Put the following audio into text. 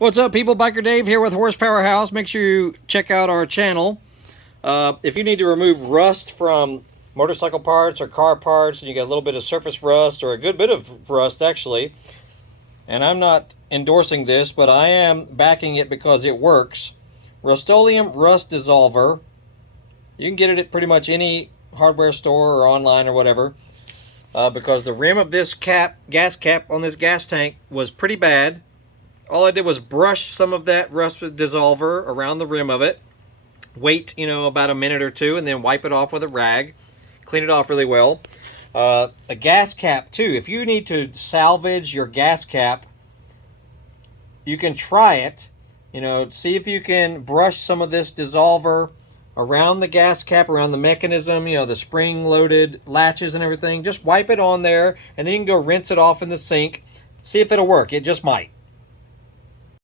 What's up, people? Biker Dave here with Horsepower House. Make sure you check out our channel. If you need to remove rust from motorcycle parts or car parts, and you got a little bit of surface rust or a good bit of rust actually, and I'm not endorsing this, but I am backing it because it works. Rust-oleum Rust Dissolver. You can get it at pretty much any hardware store or online or whatever. Because the rim of this gas cap on this gas tank was pretty bad. All I did was brush some of that rust dissolver around the rim of it. Wait, about a minute or two, and then wipe it off with a rag. Clean it off really well. A gas cap, too. If you need to salvage your gas cap, you can try it. See if you can brush some of this dissolver around the gas cap, around the mechanism, the spring-loaded latches and everything. Just wipe it on there, and then you can go rinse it off in the sink. See if it'll work. It just might.